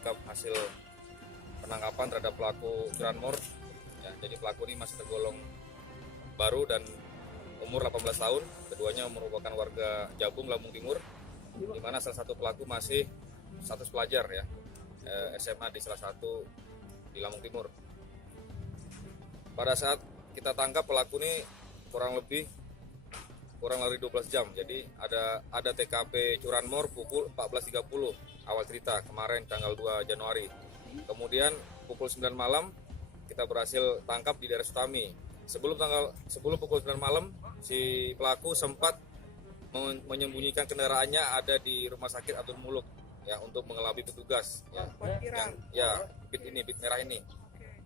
mengungkap hasil penangkapan terhadap pelaku curanmor. Ya, jadi pelaku ini masih tergolong baru dan umur 18 tahun. Keduanya merupakan warga Jabung, Lampung Timur, di mana salah satu pelaku masih status pelajar ya, SMA di salah satu di Lampung Timur. Pada saat kita tangkap pelaku ini kurang lebih 12 jam. Jadi ada TKP curanmor pukul 14.30 awal cerita kemarin tanggal 2 Januari. Kemudian pukul 9 malam kita berhasil tangkap di daerah Sutami. Sebelum pukul 9 malam si pelaku sempat menyembunyikan kendaraannya ada di rumah sakit Abdul Muluk ya untuk mengelabui petugas ya, bit merah ini.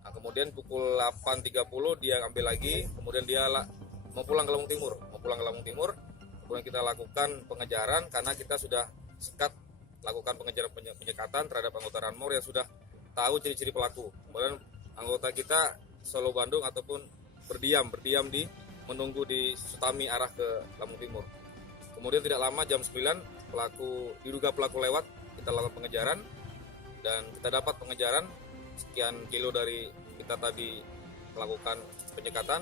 Nah, kemudian pukul 8.30 dia ambil lagi, kemudian dia mau pulang ke Lampung Timur. Kemudian kita lakukan pengejaran karena kita sudah sekat lakukan pengejaran penyekatan terhadap anggota Ranmor yang sudah tahu ciri-ciri pelaku. Kemudian anggota kita Solo Bandung ataupun berdiam menunggu di Sutami arah ke Lampung Timur. Kemudian tidak lama jam 9 diduga pelaku lewat, kita lakukan pengejaran dan kita dapat pengejaran sekian kilo dari kita tadi melakukan penyekatan.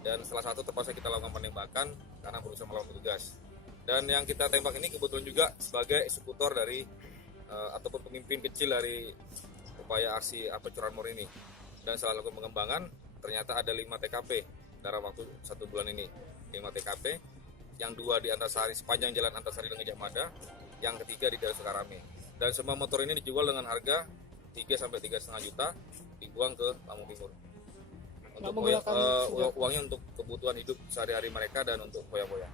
Dan salah satu terpaksa kita lakukan penembakan karena berusaha melawan petugas. Dan yang kita tembak ini kebetulan juga sebagai eksekutor dari ataupun pemimpin kecil dari upaya aksi curanmor ini. Dan setelah lakukan pengembangan ternyata ada 5 TKP dalam waktu 1 bulan ini. 5 TKP, yang 2 di Antasari, sepanjang jalan Antasari dengan Gajah Mada, yang ketiga di daerah Sukarame. Dan semua motor ini dijual dengan harga 3 sampai 3,5 juta, dibuang ke Lampung Timur. Untuk uangnya untuk kebutuhan hidup sehari-hari mereka dan untuk foya-foya.